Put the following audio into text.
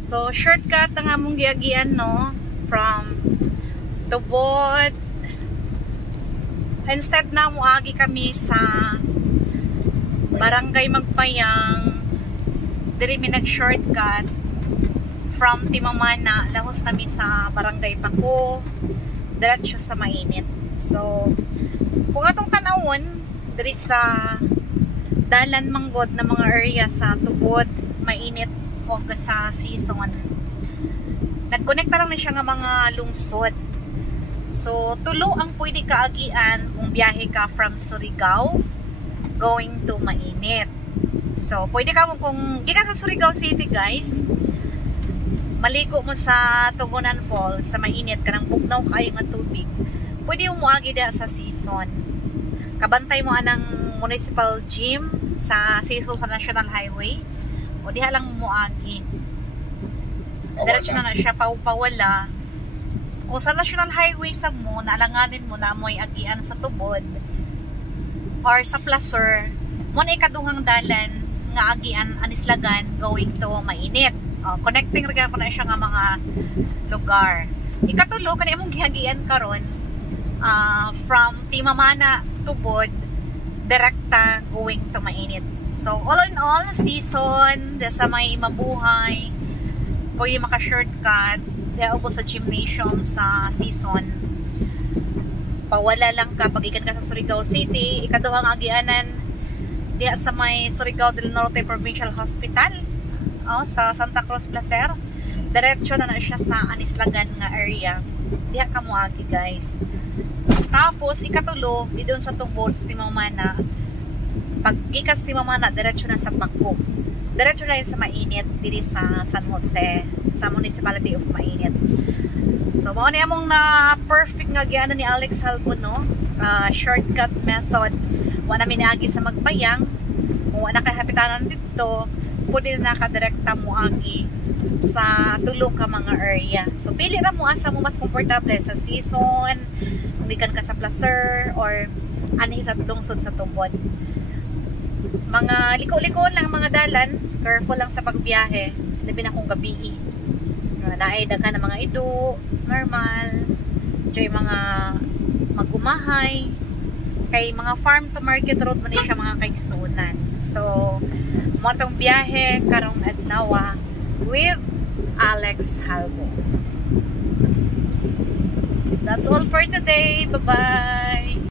So shortcut ang among giagian no from Tubod. Instead na muagi kami sa Barangay Magpayang. Diri mi nag-shortcut from Timamana, lahos nami sa Barangay Paco, diretso sa Mainit. So, kung atong tanawon, diri sa dalan manggod na mga area sa Tubod, Mainit o sa Sison, nagkonekta lang na siya nga mga lungsod. So, tulo ang pwede kaagian kung biyahe ka from Surigao going to Mainit. So, pwede ka kung gikan sa Surigao City, guys, maliko mo sa Tugunan Falls, sa Mainit, kanang bugnaw kayo nga tubig, pwede mo muagi da sa Sison. Kabantay mo anang municipal gym sa Sison sa National Highway, o diha lang mo muagi. Diretso na siya pawala. Kung sa National Highway sa mo, naalanganin mo na mo'y agian sa Tubod or sa Placer, mo na ikaduhang dalan nga agian Anislagan going to Mainit. Connecting rin po na siya nga mga lugar. Ikatulo, kanina mong gihagian karon from Timamana, Tubod, direkta going to Mainit. So, all in all, Sison, sa may mabuhay, pwede maka-shortcut, kaya upo sa gymnasium sa Sison. Pawala lang ka, pag ikan ka sa Surigao City, ikaduhang agianan, diya sa may Surigao del Norte Provincial Hospital, sa Santa Cruz Placer, diretso na siya sa Anislagan nga area. Diya ka muagi, guys. Tapos ikatulo di doon sa Tubod sa Timamana, pag gikas Timamana diretso na sa Paco, diretso na sa Mainit diri sa San Jose, sa Municipality of Mainit. So mao ni among na perfect nga giana ni Alex Halbo, no? Shortcut method. Wa na minaagi sa Magpayang, kung wala kahapitanan dito, pwede na nakadirekta mo agi sa tulo ka mga area. So pili ra mo asa mo mas komportable sa Sison, umikan ka sa Placer, or ani sa lungsod sa Tubod. Mga liko-liko lang mga dalan, careful lang sa pagbiyahe, labi na kung gabi. Naay daghan ng mga ido, normal, joy mga magumahay, kay mga farm to market road man siya mga kaigsunan. So, mo tong biyahe karong adlaw with Alex Halbo. That's all for today. Bye-bye.